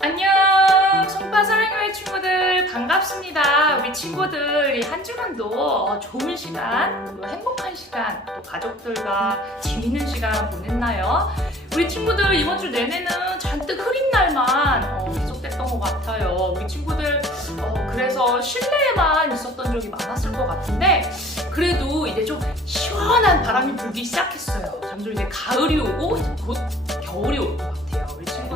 안녕 송파 사랑교회 친구들. 반갑습니다. 우리 친구들 한 주간도 어, 좋은 시간 또 행복한 시간 또 가족들과 재밌는 시간 보냈나요? 우리 친구들 이번 주 내내는 잔뜩 흐린 날만 어, 계속됐던 것 같아요. 우리 친구들 어, 그래서 실내에만 있었던 적이 많았을 것 같은데 그래도 이제 좀 시원한 바람이 불기 시작했어요. 점점 이제 가을이 오고 곧 겨울이 올 것 같아요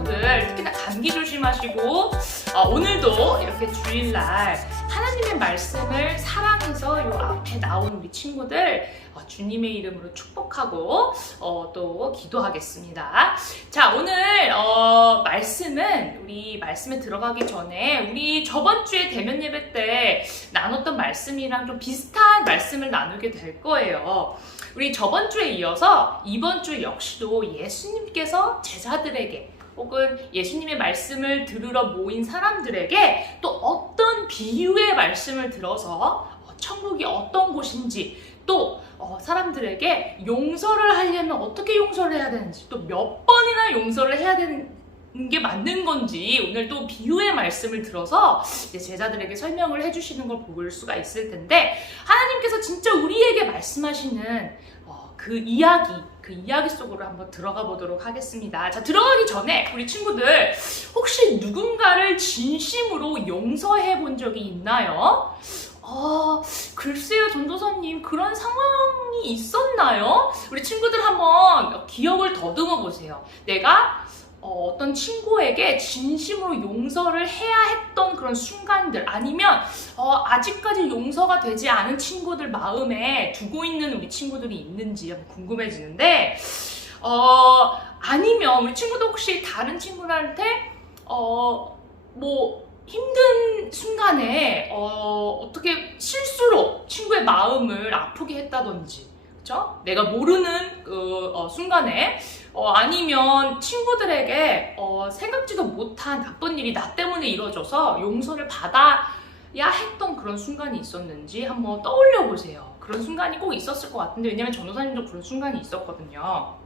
친구들 특히나 감기 조심하시고 어, 오늘도 이렇게 주일날 하나님의 말씀을 사랑해서 요 앞에 나온 우리 친구들 어, 주님의 이름으로 축복하고 어, 또 기도하겠습니다. 자 오늘 어, 말씀은 우리 말씀에 들어가기 전에 우리 저번 주에 대면 예배 때 나눴던 말씀이랑 좀 비슷한 말씀을 나누게 될 거예요. 우리 저번 주에 이어서 이번 주 역시도 예수님께서 제자들에게 혹은 예수님의 말씀을 들으러 모인 사람들에게 또 어떤 비유의 말씀을 들어서 어, 천국이 어떤 곳인지 또 어, 사람들에게 용서를 하려면 어떻게 용서를 해야 되는지 또 몇 번이나 용서를 해야 되는 게 맞는 건지 오늘 또 비유의 말씀을 들어서 제자들에게 설명을 해주시는 걸 볼 수가 있을 텐데 하나님께서 진짜 우리에게 말씀하시는 어, 그 이야기, 그 이야기 속으로 한번 들어가 보도록 하겠습니다. 자, 들어가기 전에 우리 친구들 혹시 누군가를 진심으로 용서해 본 적이 있나요? 아, 글쎄요, 전도사님, 그런 상황이 있었나요? 우리 친구들 한번 기억을 더듬어 보세요. 내가 어, 떤 친구에게 진심으로 용서를 해야 했던 그런 순간들 아니면 어, 아직까지 용서가 되지 않은 친구들 마음에 두고 있는 우리 친구들이 있는지 궁금해지는데 어, 아니면 우리 친구도 혹시 다른 친구들한테 어, 뭐 힘든 순간에 어, 어떻게 실수로 친구의 마음을 아프게 했다든지 그쵸? 내가 모르는 그 어, 순간에 어, 아니면 친구들에게 어, 생각지도 못한 나쁜 일이 나 때문에 이루어져서 용서를 받아야 했던 그런 순간이 있었는지 한번 떠올려 보세요. 그런 순간이 꼭 있었을 것 같은데 왜냐면 전도사님도 그런 순간이 있었거든요.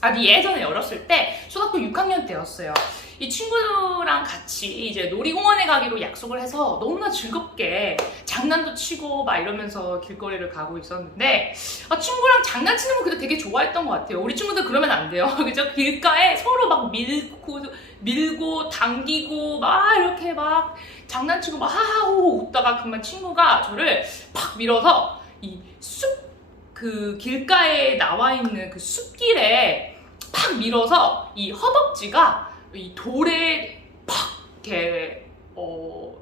아주 예전에 어렸을 때 초등학교 6학년 때였어요. 이 친구랑 같이 이제 놀이공원에 가기로 약속을 해서 너무나 즐겁게 장난도 치고 막 이러면서 길거리를 가고 있었는데 아, 친구랑 장난치는 거 그때 되게 좋아했던 것 같아요. 우리 친구들 그러면 안 돼요. 그죠? 길가에 서로 막 밀고 밀고 당기고 막 이렇게 막 장난치고 막 하하호호 웃다가 그만 친구가 저를 팍 밀어서 이숲 그 길가에 나와 있는 그 숲길에 팍 밀어서 이 허벅지가 이 돌에 팍 이렇게 어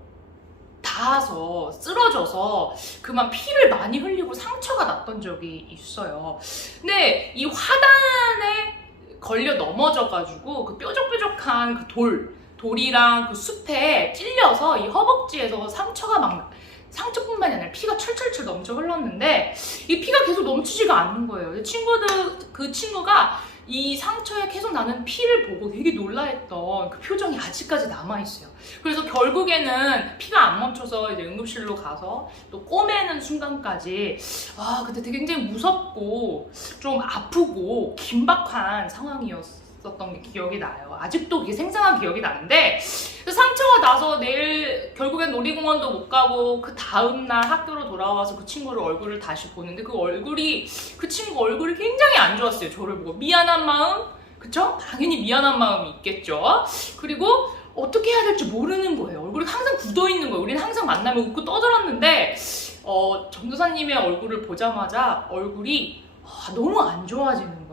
닿아서 쓰러져서 그만 피를 많이 흘리고 상처가 났던 적이 있어요. 근데 이 화단에 걸려 넘어져가지고 그 뾰족뾰족한 그 돌, 돌이랑 그 숲에 찔려서 이 허벅지에서 상처가 막 상처뿐만이 아니라 피가 철철철 넘쳐 흘렀는데 이 피가 계속 넘치지가 않는 거예요. 친구들 그 친구가 이 상처에 계속 나는 피를 보고 되게 놀라했던 그 표정이 아직까지 남아 있어요. 그래서 결국에는 피가 안 멈춰서 이제 응급실로 가서 또 꼬매는 순간까지 아 그때 되게 굉장히 무섭고 좀 아프고 긴박한 상황이었 었던 게 기억이 나요. 아직도 그게 생생한 기억이 나는데 그 상처가 나서 내일 결국엔 놀이공원도 못 가고 그 다음 날 학교로 돌아와서 그 친구를 얼굴을 다시 보는데 그 얼굴이 그 친구 얼굴이 굉장히 안 좋았어요. 저를 보고 미안한 마음, 그쵸? 당연히 미안한 마음이 있겠죠. 그리고 어떻게 해야 될지 모르는 거예요. 얼굴이 항상 굳어 있는 거예요. 우리는 항상 만나면 웃고 떠들었는데 어, 전도사님의 얼굴을 보자마자 얼굴이 아, 너무 안 좋아지는 거예요.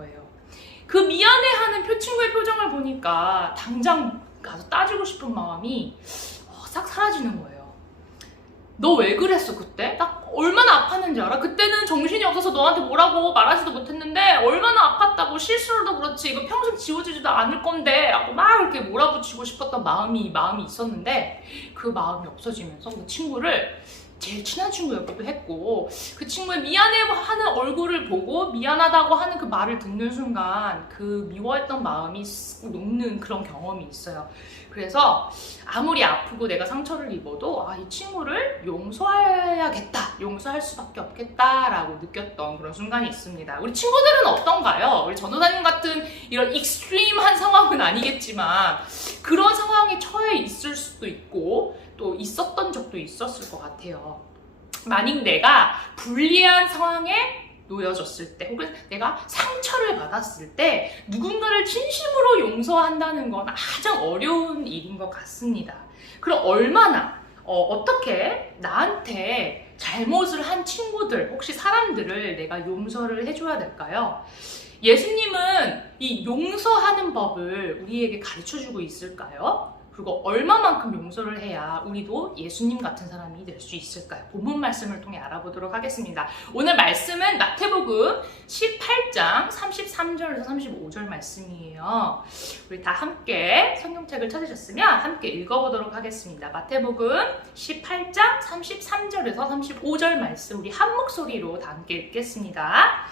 그 미안해하는 표 친구의 표정을 보니까 당장 가서 따지고 싶은 마음이 어, 싹 사라지는 거예요. 너 왜 그랬어 그때? 딱 얼마나 아팠는지 알아? 그때는 정신이 없어서 너한테 뭐라고 말하지도 못했는데 얼마나 아팠다고 실수로도 그렇지 이거 평생 지워지지도 않을 건데 하고 막 이렇게 몰아붙이고 싶었던 마음이 마음이 있었는데 그 마음이 없어지면서 그 친구를 제일 친한 친구였기도 했고 그 친구의 미안해하는 얼굴을 보고 미안하다고 하는 그 말을 듣는 순간 그 미워했던 마음이 쓱 녹는 그런 경험이 있어요. 그래서 아무리 아프고 내가 상처를 입어도 아, 이 친구를 용서해야겠다, 용서할 수밖에 없겠다라고 느꼈던 그런 순간이 있습니다. 우리 친구들은 어떤가요? 우리 전도사님 같은 이런 익스트림한 상황은 아니겠지만 그런 상황에 처해 있을 수도 있고 또 있었던 적도 있었을 것 같아요. 만약 내가 불리한 상황에 놓여졌을 때 혹은 내가 상처를 받았을 때 누군가를 진심으로 용서한다는 건 가장 어려운 일인 것 같습니다. 그럼 얼마나 어, 떻게 나한테 잘못을 한 친구들 혹시 사람들을 내가 용서를 해줘야 될까요? 예수님은 이 용서하는 법을 우리에게 가르쳐 주고 있을까요? 그리고 얼마만큼 용서를 해야 우리도 예수님 같은 사람이 될 수 있을까요? 본문 말씀을 통해 알아보도록 하겠습니다. 오늘 말씀은 마태복음 18장 33절에서 35절 말씀이에요. 우리 다 함께 성경책을 찾으셨으면 함께 읽어보도록 하겠습니다. 마태복음 18장 33절에서 35절 말씀 우리 한 목소리로 다 함께 읽겠습니다.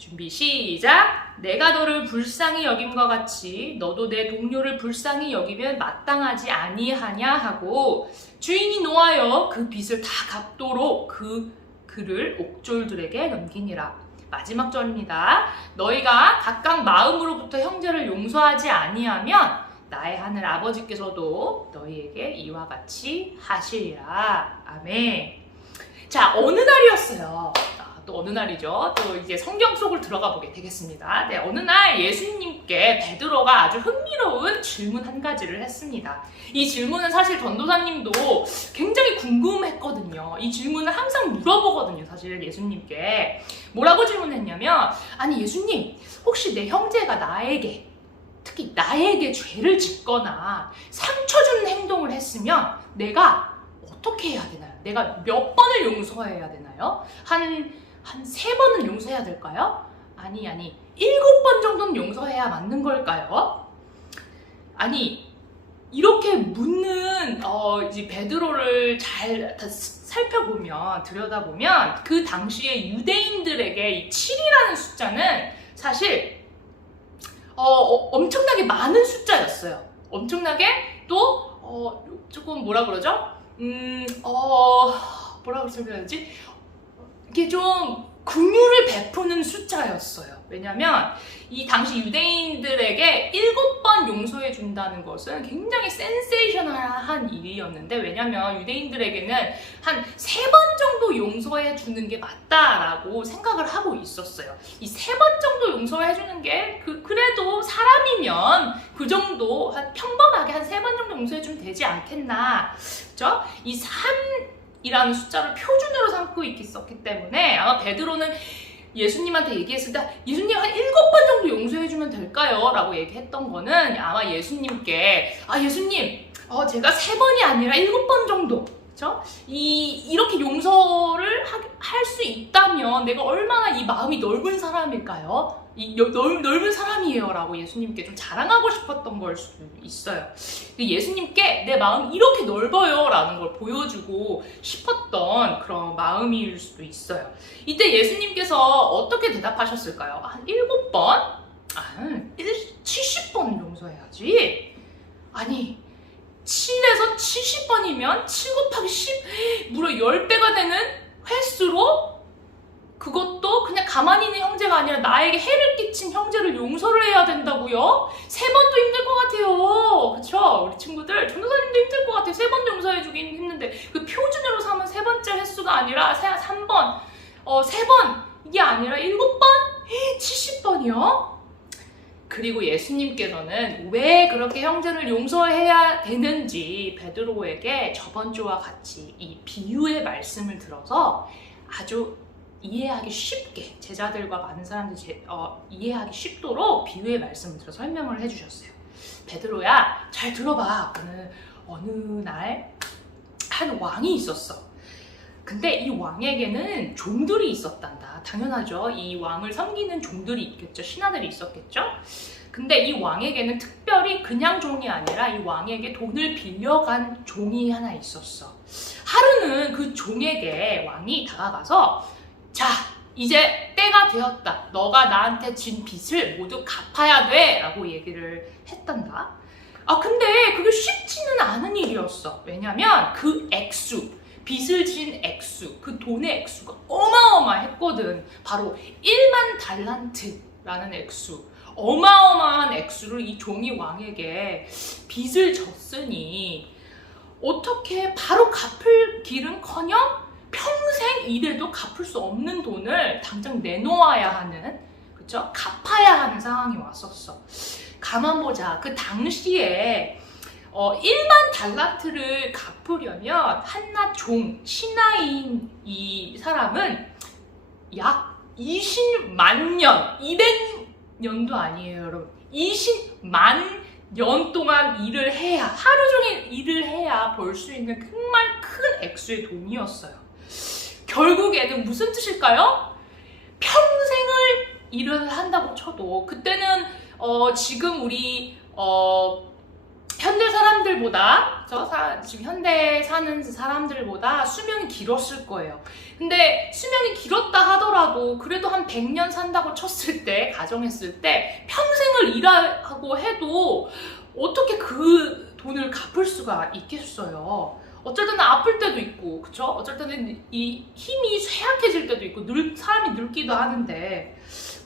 준비 시작. 내가 너를 불쌍히 여김과 같이 너도 내 동료를 불쌍히 여기면 마땅하지 아니하냐 하고 주인이 노하여 그 빚을 다 갚도록 그 그를 옥졸들에게 넘기니라. 마지막 절입니다. 너희가 각각 마음으로부터 형제를 용서하지 아니하면 나의 하늘 아버지께서도 너희에게 이와 같이 하시리라. 아멘. 자, 어느 날이었어요? 아, 또 어느 날이죠? 또 이제 성경 속을 들어가 보게 되겠습니다. 네, 어느 날 예수님께 베드로가 아주 흥미로운 질문 한 가지를 했습니다. 이 질문은 사실 전도사님도 굉장히 궁금했거든요. 이 질문을 항상 물어보거든요, 사실 예수님께. 뭐라고 질문했냐면, 아니, 예수님, 혹시 내 형제가 나에게, 특히 나에게 죄를 짓거나 상처 주는 행동을 했으면 내가 어떻게 해야 되나요? 내가 몇 번을 용서해야 되나요? 한, 한 세 번은 용서해야 될까요? 아니, 아니, 일곱 번 정도는 용서해야 맞는 걸까요? 아니, 이렇게 묻는, 어, 이제 베드로를 잘다 살펴보면, 들여다보면, 그 당시에 유대인들에게 이 7이라는 숫자는 사실, 어, 어, 엄청나게 많은 숫자였어요. 엄청나게 또, 어, 조금 뭐라 그러죠? 음, 어, 뭐라고 설명해야지? 이게 좀 긍휼을 베푸는 숫자였어요. 왜냐면 이 당시 유대인들에게 일곱 번 용서해 준다는 것은 굉장히 센세이셔널한 일이었는데 왜냐면 유대인들에게는 한 세 번 정도 용서해 주는 게 맞다라고 생각을 하고 있었어요. 이 세 번 정도 용서해 주는 게 그, 그래도 사람이면 그 정도 한 평범하게 한 세 번 정도 용서해 주면 되지 않겠나. 그죠? 이3 이라는 숫자를 표준으로 삼고 있었기 때문에 아마 베드로는 예수님한테 얘기했을 때 예수님 한 일곱 번 정도 용서해주면 될까요? 라고 얘기했던 거는 아마 예수님께 아 예수님 어, 제가 세 번이 아니라 일곱 번 정도? 이, 이렇게 용서를 할 수 있다면 내가 얼마나 이 마음이 넓은 사람일까요? 이 여- 넓, 넓은 사람이에요 라고 예수님께 좀 자랑하고 싶었던 걸 수도 있어요 예수님께 내 마음이 이렇게 넓어요 라는 걸 보여주고 싶었던 그런 마음일 수도 있어요 이때 예수님께서 어떻게 대답하셨을까요? 한 일곱 번? 아, 70번 용서해야지. 아니, 7에서 70번이면 7 곱하기 10, 무려 10배가 되는 횟수로 가만히 있는 형제가 아니라 나에게 해를 끼친 형제를 용서를 해야 된다고요? 세 번도 힘들 것 같아요. 그쵸? 우리 친구들, 전도사님도 힘들 것 같아요. 세 번도 용서해주긴 힘든데 그 표준으로 삼은 세 번째 횟수가 아니라 세, 3번, 어, 세 번, 이게 아니라 일곱 번? 70번이요? 그리고 예수님께서는 왜 그렇게 형제를 용서해야 되는지 베드로에게 저번 주와 같이 이 비유의 말씀을 들어서 아주 이해하기 쉽게 제자들과 많은 사람들이 제- 어, 이해하기 쉽도록 비유의 말씀을 들어 설명을 해주셨어요. 베드로야 잘 들어봐. 어느 어느 날 한 왕이 있었어. 근데 이 왕에게는 종들이 있었단다. 당연하죠. 이 왕을 섬기는 종들이 있겠죠. 신하들이 있었겠죠. 근데 이 왕에게는 특별히 그냥 종이 아니라 이 왕에게 돈을 빌려간 종이 하나 있었어. 하루는 그 종에게 왕이 다가가서 자, 이제 때가 되었다. 너가 나한테 진 빚을 모두 갚아야 돼. 라고 얘기를 했단다. 아, 근데 그게 쉽지는 않은 일이었어. 왜냐면 그 액수, 빚을 진 액수, 그 돈의 액수가 어마어마했거든. 바로 1만 달란트라는 액수. 어마어마한 액수를 이 종이 왕에게 빚을 졌으니 어떻게 바로 갚을 길은 커녕 평생 이래도 갚을 수 없는 돈을 당장 내놓아야 하는 그쵸? 갚아야 하는 상황이 왔었어. 가만 보자. 그 당시에 어, 1만 달란트를 갚으려면 한낱 종, 신하인 이 사람은 약 20만 년, 200년도 아니에요, 여러분. 20만 년 동안 일을 해야, 하루 종일 일을 해야 벌 수 있는 정말 큰 액수의 돈이었어요. 결국에는 무슨 뜻일까요? 평생을 일을 한다고 쳐도 그때는 어, 지금 우리 어, 현대 사람들보다 저 사, 지금 현대 사는 사람들보다 수명이 길었을 거예요. 근데 수명이 길었다 하더라도 그래도 한 100년 산다고 쳤을 때 가정했을 때 평생을 일하고 해도 어떻게 그 돈을 갚을 수가 있겠어요. 어쩔 때는 아플 때도 있고, 그쵸? 어쩔 때는 이 힘이 쇠약해질 때도 있고, 늙, 사람이 늙기도 하는데,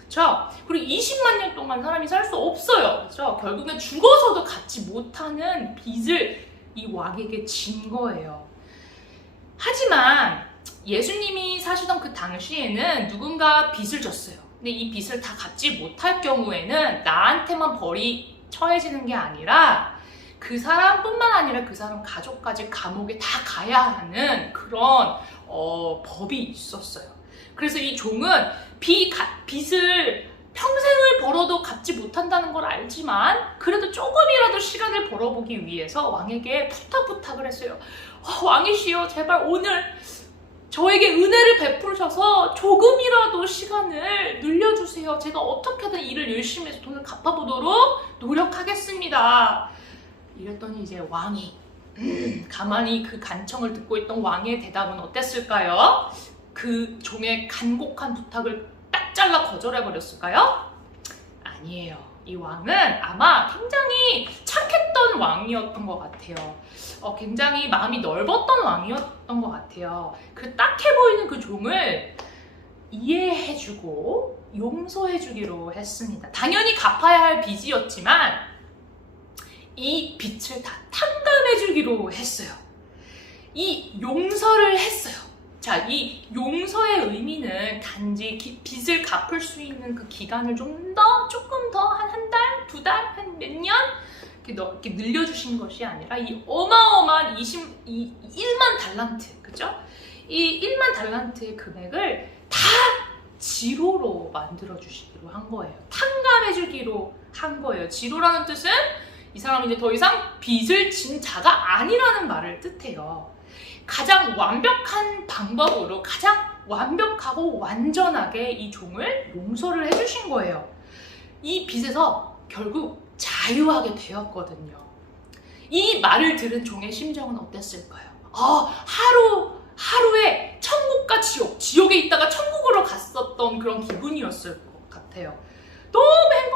그쵸? 그리고 20만 년 동안 사람이 살 수 없어요. 그쵸? 결국엔 죽어서도 갚지 못하는 빚을 이 왕에게 진 거예요. 하지만 예수님이 사시던 그 당시에는 누군가 빚을 졌어요. 근데 이 빚을 다 갚지 못할 경우에는 나한테만 벌이 처해지는 게 아니라 그 사람뿐만 아니라 그 사람 가족까지 감옥에 다 가야 하는 그런 어, 법이 있었어요. 그래서 이 종은 비, 가, 빚을 평생을 벌어도 갚지 못한다는 걸 알지만 그래도 조금이라도 시간을 벌어보기 위해서 왕에게 부탁 부탁을 했어요. 어, 왕이시여 제발 오늘 저에게 은혜를 베푸셔서 조금이라도 시간을 늘려주세요. 제가 어떻게든 일을 열심히 해서 돈을 갚아보도록 노력하겠습니다. 이랬더니 이제 왕이 음, 가만히 그 간청을 듣고 있던 왕의 대답은 어땠을까요? 그 종의 간곡한 부탁을 딱 잘라 거절해 버렸을까요? 아니에요. 이 왕은 아마 굉장히 착했던 왕이었던 것 같아요. 어, 굉장히 마음이 넓었던 왕이었던 것 같아요. 그 딱해 보이는 그 종을 이해해주고 용서해주기로 했습니다. 당연히 갚아야 할 빚이었지만 이 빚을 다 탕감해 주기로 했어요. 이 용서를 했어요. 자, 이 용서의 의미는 단지 기- 빚을 갚을 수 있는 그 기간을 좀 더, 조금 더, 한 한 달, 두 달, 한 몇 년? 이렇게, 너, 이렇게 늘려주신 것이 아니라 이 어마어마한 20, 이 1만 달란트, 그죠? 이 1만 달란트의 금액을 다 지로로 만들어주시기로 한 거예요. 탕감해주기로 한 거예요. 지로라는 뜻은 이 사람이 이제 더 이상 빚을 진 자가 아니라는 말을 뜻해요. 가장 완벽한 방법으로 가장 완벽하고 완전하게 이 종을 용서를 해주신 거예요. 이 빚에서 결국 자유하게 되었거든요. 이 말을 들은 종의 심정은 어땠을까요? 아, 하루, 하루에 천국과 지옥, 지옥에 있다가 천국으로 갔었던 그런 기분이었을 것 같아요.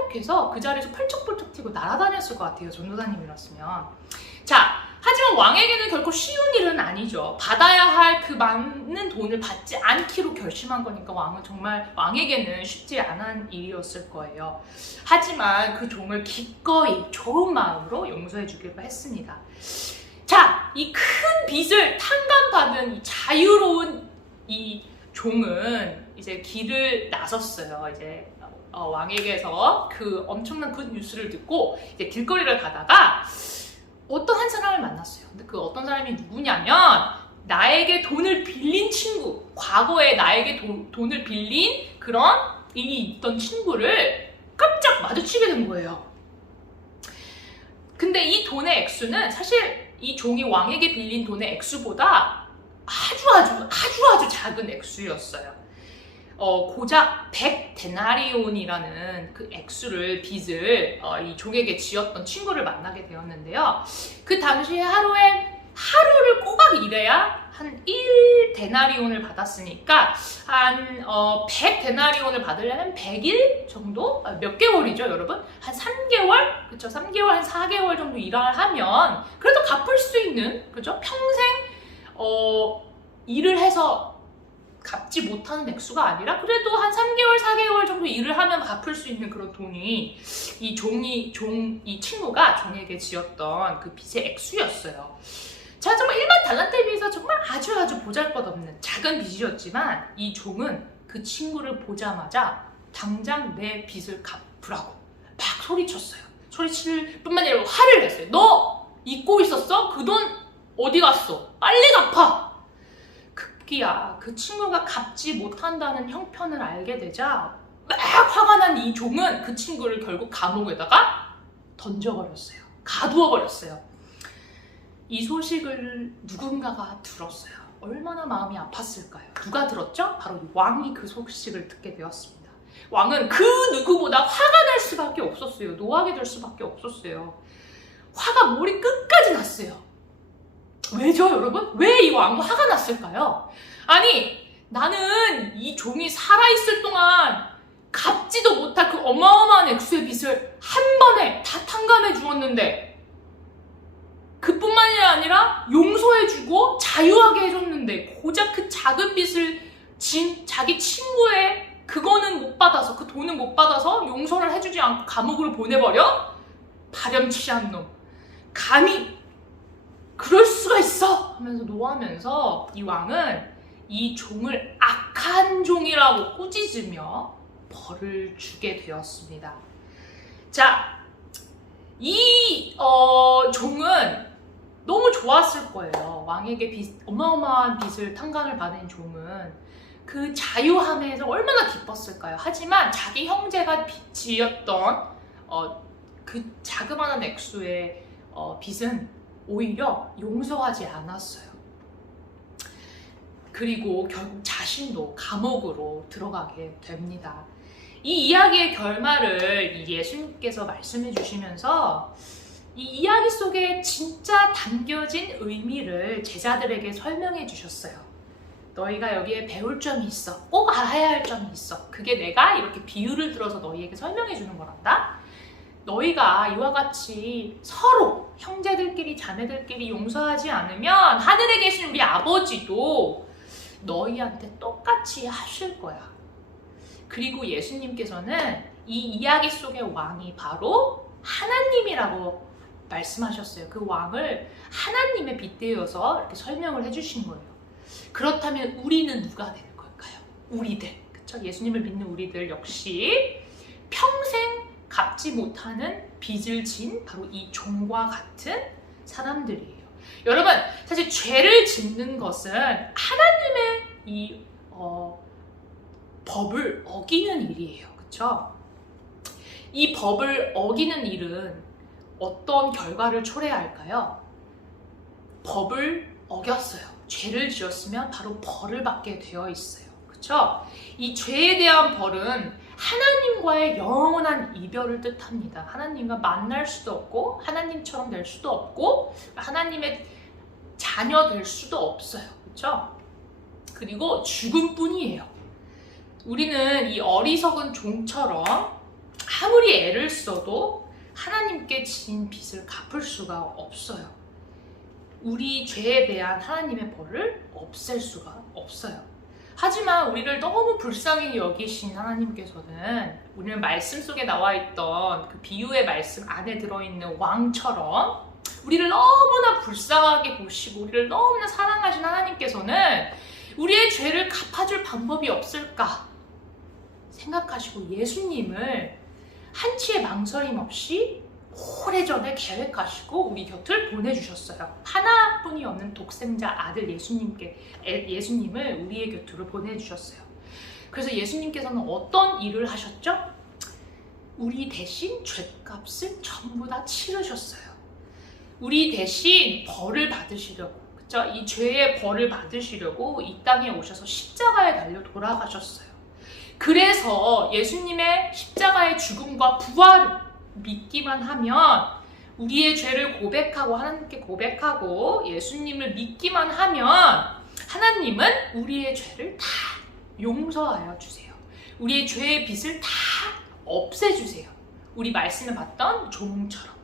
행복해서 그 자리에서 펄쩍펄쩍 뛰고 날아다녔을 것 같아요. 전도사님이었으면. 자, 하지만 왕에게는 결코 쉬운 일은 아니죠. 받아야 할 그 많은 돈을 받지 않기로 결심한 거니까 왕은 정말 왕에게는 쉽지 않은 일이었을 거예요. 하지만 그 종을 기꺼이 좋은 마음으로 용서해 주기로 했습니다. 자, 이 큰 빚을 탕감받은 이 자유로운 이 종은 이제 길을 나섰어요. 이제 어, 왕에게서 그 엄청난 그 뉴스를 듣고 이제 길거리를 가다가 어떤 한 사람을 만났어요. 근데 그 어떤 사람이 누구냐면 나에게 돈을 빌린 친구, 과거에 나에게 돈, 돈을 빌린 그런 일이 있던 친구를 깜짝 마주치게 된 거예요. 근데 이 돈의 액수는 사실 이 종이 왕에게 빌린 돈의 액수보다 아주 아주 아주 아주 작은 액수였어요. 어, 고작 100 데나리온이라는 그 액수를 빚을 어, 이 종에게 지었던 친구를 만나게 되었는데요. 그 당시에 하루에 하루를 꼬박 일해야 한 1 데나리온을 받았으니까 한 어, 100 데나리온을 받으려면 100일 정도? 아, 몇 개월이죠, 여러분? 한 3개월? 그쵸? 3개월, 한 4개월 정도 일을 하면 그래도 갚을 수 있는, 그죠? 평생 어, 일을 해서 갚지 못하는 액수가 아니라 그래도 한 3개월, 4개월 정도 일을 하면 갚을 수 있는 그런 돈이 이 종이, 종, 이 친구가 종에게 지었던 그 빚의 액수였어요. 자, 정말 일반 달란트에 비해서 정말 아주 아주 보잘 것 없는 작은 빚이었지만 이 종은 그 친구를 보자마자 당장 내 빚을 갚으라고 막 소리쳤어요. 소리칠 뿐만 아니라 화를 냈어요. 너 잊고 있었어? 그 돈 어디 갔어? 빨리 갚아! 급기야 그 친구가 갚지 못한다는 형편을 알게 되자 막 화가 난 이 종은 그 친구를 결국 감옥에다가 던져버렸어요. 가두어버렸어요. 이 소식을 누군가가 들었어요. 얼마나 마음이 아팠을까요? 누가 들었죠? 바로 이 왕이 그 소식을 듣게 되었습니다. 왕은 그 누구보다 화가 날 수밖에 없었어요. 노하게 될 수밖에 없었어요. 화가 머리 끝까지 났어요. 왜죠, 여러분? 왜 이 왕은 화가 났을까요? 아니, 나는 이 종이 살아있을 동안 갚지도 못할 그 어마어마한 액수의 빚을 한 번에 다 탕감해 주었는데, 그뿐만이 아니라 용서해주고 자유하게 해줬는데, 고작 그 작은 빚을 진 자기 친구의 그거는 못 받아서, 그 돈은 못 받아서 용서를 해주지 않고 감옥으로 보내버려? 파렴치한 놈. 감히 그럴 수가 있어! 하면서 노하면서 이 왕은 이 종을 악한 종이라고 꾸짖으며 벌을 주게 되었습니다. 자, 이 어, 종은 너무 좋았을 거예요. 왕에게 빚, 어마어마한 빚을 탕감을 받은 종은 그 자유함에서 얼마나 기뻤을까요? 하지만 자기 형제가 빚- 지었던 어, 그 자그마한 액수의 어, 빚은 오히려 용서하지 않았어요. 그리고 결국 자신도 감옥으로 들어가게 됩니다. 이 이야기의 결말을 이 예수님께서 말씀해 주시면서 이 이야기 속에 진짜 담겨진 의미를 제자들에게 설명해 주셨어요. 너희가 여기에 배울 점이 있어. 꼭 알아야 할 점이 있어. 그게 내가 이렇게 비유를 들어서 너희에게 설명해 주는 거란다. 너희가 이와 같이 서로 형제들끼리 자매들끼리 용서하지 않으면 하늘에 계신 우리 아버지도 너희한테 똑같이 하실 거야. 그리고 예수님께서는 이 이야기 속의 왕이 바로 하나님이라고 말씀하셨어요. 그 왕을 하나님에 빗대어서 이렇게 설명을 해주신 거예요. 그렇다면 우리는 누가 되는 걸까요? 우리들. 그쵸? 예수님을 믿는 우리들 역시 평생 갚지 못하는 빚을 진 바로 이 종과 같은 사람들이에요. 여러분, 사실 죄를 짓는 것은 하나님의 이 어, 법을 어기는 일이에요. 그렇죠? 이 법을 어기는 일은 어떤 결과를 초래할까요? 법을 어겼어요. 죄를 지었으면 바로 벌을 받게 되어 있어요. 그렇죠? 이 죄에 대한 벌은 하나님과의 영원한 이별을 뜻합니다. 하나님과 만날 수도 없고 하나님처럼 될 수도 없고 하나님의 자녀 될 수도 없어요. 그렇죠? 그리고 죽음뿐이에요. 우리는 이 어리석은 종처럼 아무리 애를 써도 하나님께 진 빚을 갚을 수가 없어요. 우리 죄에 대한 하나님의 벌을 없앨 수가 없어요. 하지만 우리를 너무 불쌍히 여기신 하나님께서는 우리는 말씀 속에 나와 있던 그 비유의 말씀 안에 들어있는 왕처럼 우리를 너무나 불쌍하게 보시고 우리를 너무나 사랑하신 하나님께서는 우리의 죄를 갚아줄 방법이 없을까 생각하시고 예수님을 한치의 망설임 없이 오래전에 계획하시고 우리 곁을 보내주셨어요. 하나뿐이 없는 독생자 아들 예수님께 에- 예수님을 우리의 곁으로 보내주셨어요. 그래서 예수님께서는 어떤 일을 하셨죠? 우리 대신 죄값을 전부 다 치르셨어요. 우리 대신 벌을 받으시려고, 그쵸? 이 죄의 벌을 받으시려고 이 땅에 오셔서 십자가에 달려 돌아가셨어요. 그래서 예수님의 십자가의 죽음과 부활을 믿기만 하면 우리의 죄를 고백하고 하나님께 고백하고 예수님을 믿기만 하면 하나님은 우리의 죄를 다 용서하여 주세요. 우리의 죄의 빚을 다 없애주세요. 우리 말씀을 봤던 종처럼.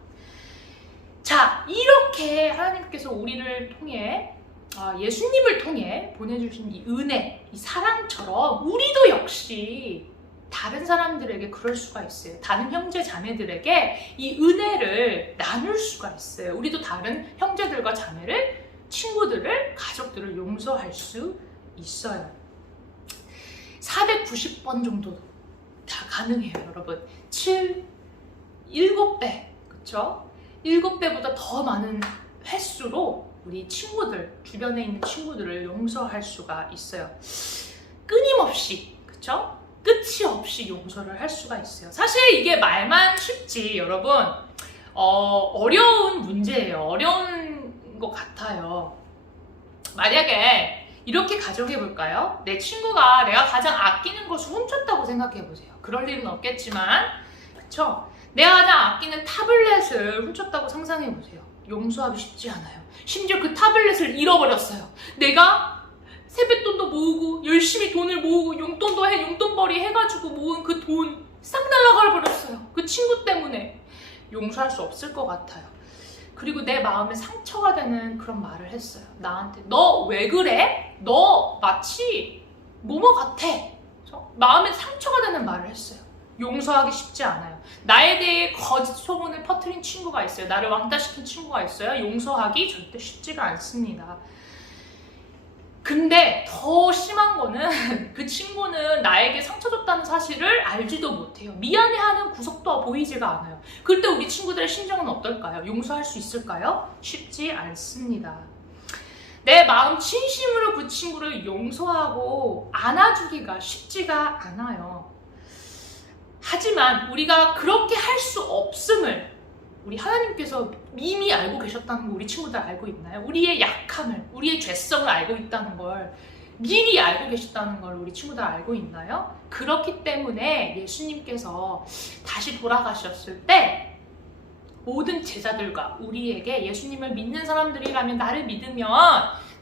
자, 이렇게 하나님께서 우리를 통해 아, 예수님을 통해 보내주신 이 은혜, 이 사랑처럼 우리도 역시 다른 사람들에게 그럴 수가 있어요. 다른 형제 자매들에게 이 은혜를 나눌 수가 있어요. 우리도 다른 형제들과 자매를, 친구들을, 가족들을 용서할 수 있어요. 490번 정도 다 가능해요, 여러분. 7, 7배, 그쵸? 7배보다 더 많은 횟수로 우리 친구들, 주변에 있는 친구들을 용서할 수가 있어요. 끊임없이, 그쵸? 끝이 없이 용서를 할 수가 있어요. 사실 이게 말만 쉽지, 여러분. 어, 어려운 문제예요. 어려운 것 같아요. 만약에 이렇게 가정해 볼까요? 내 친구가 내가 가장 아끼는 것을 훔쳤다고 생각해 보세요. 그럴 일은 없겠지만, 그쵸? 내가 가장 아끼는 타블렛을 훔쳤다고 상상해 보세요. 용서하기 쉽지 않아요. 심지어 그 타블렛을 잃어버렸어요. 내가 세뱃돈도 모으고 열심히 돈을 모으고 용돈도 해 용돈벌이 해가지고 모은 그 돈 싹 날아가 버렸어요. 그 친구 때문에 용서할 수 없을 것 같아요. 그리고 내 마음에 상처가 되는 그런 말을 했어요. 나한테 너 왜 그래? 너 마치 뭐뭐 같아. 그래서 마음에 상처가 되는 말을 했어요. 용서하기 쉽지 않아요. 나에 대해 거짓 소문을 퍼뜨린 친구가 있어요. 나를 왕따시킨 친구가 있어요. 용서하기 절대 쉽지가 않습니다. 근데 더 심한 거는 그 친구는 나에게 상처 줬다는 사실을 알지도 못해요. 미안해하는 구석도 보이지가 않아요. 그때 우리 친구들의 심정은 어떨까요? 용서할 수 있을까요? 쉽지 않습니다. 내 마음 진심으로 그 친구를 용서하고 안아주기가 쉽지가 않아요. 하지만 우리가 그렇게 할 수 없음을 우리 하나님께서 이미 알고 계셨다는 걸 우리 친구들 알고 있나요? 우리의 약함을, 우리의 죄성을 알고 있다는 걸 미리 알고 계셨다는 걸 우리 친구들 알고 있나요? 그렇기 때문에 예수님께서 다시 돌아가셨을 때 모든 제자들과 우리에게 예수님을 믿는 사람들이라면 나를 믿으면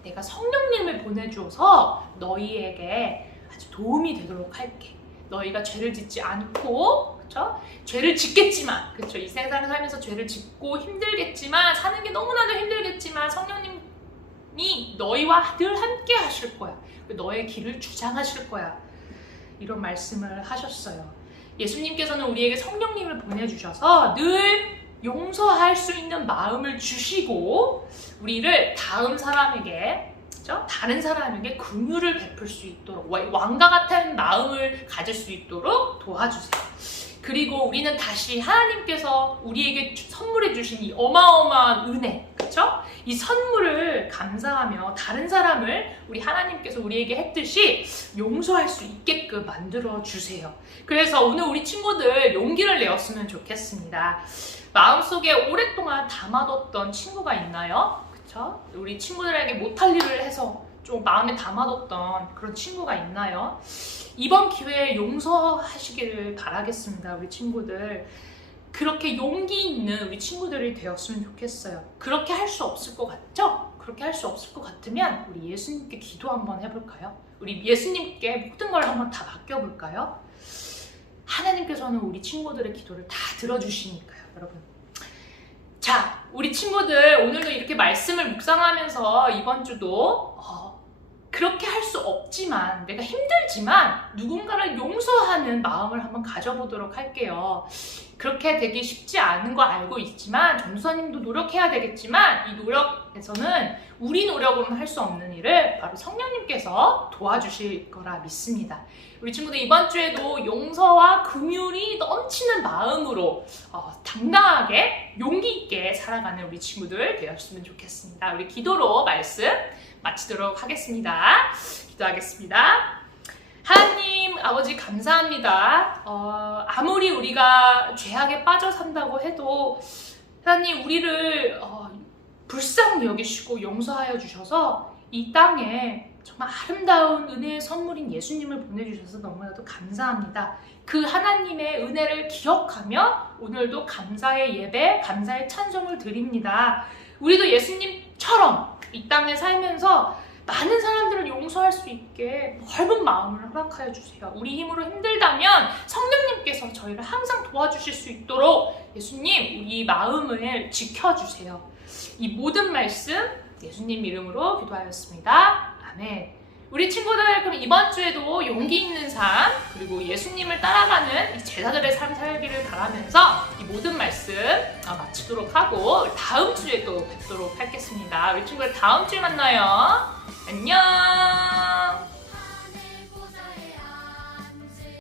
내가 성령님을 보내주어서 너희에게 아주 도움이 되도록 할게. 너희가 죄를 짓지 않고 그렇죠? 죄를 짓겠지만 그렇죠? 이 세상을 살면서 죄를 짓고 힘들겠지만 사는 게 너무나도 힘들겠지만 성령님이 너희와 늘 함께 하실 거야. 너의 길을 주장하실 거야. 이런 말씀을 하셨어요. 예수님께서는 우리에게 성령님을 보내주셔서 늘 용서할 수 있는 마음을 주시고 우리를 다음 사람에게 그죠? 다른 사람에게 긍휼을 베풀 수 있도록 왕과 같은 마음을 가질 수 있도록 도와주세요. 그리고 우리는 다시 하나님께서 우리에게 선물해 주신 이 어마어마한 은혜, 그렇죠? 이 선물을 감사하며 다른 사람을 우리 하나님께서 우리에게 했듯이 용서할 수 있게끔 만들어 주세요. 그래서 오늘 우리 친구들 용기를 내었으면 좋겠습니다. 마음속에 오랫동안 담아뒀던 친구가 있나요? 그쵸? 우리 친구들에게 못할 일을 해서 좀 마음에 담아뒀던 그런 친구가 있나요? 이번 기회에 용서하시기를 바라겠습니다, 우리 친구들. 그렇게 용기 있는 우리 친구들이 되었으면 좋겠어요. 그렇게 할 수 없을 것 같죠? 그렇게 할 수 없을 것 같으면 우리 예수님께 기도 한번 해볼까요? 우리 예수님께 모든 걸 한번 다 맡겨볼까요? 하나님께서는 우리 친구들의 기도를 다 들어주시니까요, 여러분. 자, 우리 친구들 오늘도 이렇게 말씀을 묵상하면서 이번 주도 어, 그렇게 할 수 없지만 내가 힘들지만 누군가를 용서하는 마음을 한번 가져보도록 할게요. 그렇게 되기 쉽지 않은 거 알고 있지만 전도사님도 노력해야 되겠지만 이 노력에서는 우리 노력으로는 할 수 없는 일을 바로 성령님께서 도와주실 거라 믿습니다. 우리 친구들 이번 주에도 용서와 긍휼이 넘치는 마음으로 어, 당당하게 용기 있게 살아가는 우리 친구들 되었으면 좋겠습니다. 우리 기도로 말씀 마치도록 하겠습니다. 기도하겠습니다. 하나님 아버지 감사합니다. 어, 아무리 우리가 죄악에 빠져 산다고 해도 하나님 우리를 어, 불쌍히 여기시고 용서하여 주셔서 이 땅에 정말 아름다운 은혜의 선물인 예수님을 보내주셔서 너무나도 감사합니다. 그 하나님의 은혜를 기억하며 오늘도 감사의 예배, 감사의 찬송을 드립니다. 우리도 예수님처럼 이 땅에 살면서 많은 사람들을 용서할 수 있게 넓은 마음을 허락하여 주세요. 우리 힘으로 힘들다면 성령님께서 저희를 항상 도와주실 수 있도록 예수님 우리 마음을 지켜주세요. 이 모든 말씀 예수님 이름으로 기도하였습니다. 아멘. 우리 친구들 그럼 이번 주에도 용기 있는 삶 그리고 예수님을 따라가는 이 제자들의 삶 살기를 바라면서 이 모든 말씀 어, 마치도록 하고 다음 주에 또 뵙도록 하겠습니다. 우리 친구들 다음 주에 만나요. 안녕.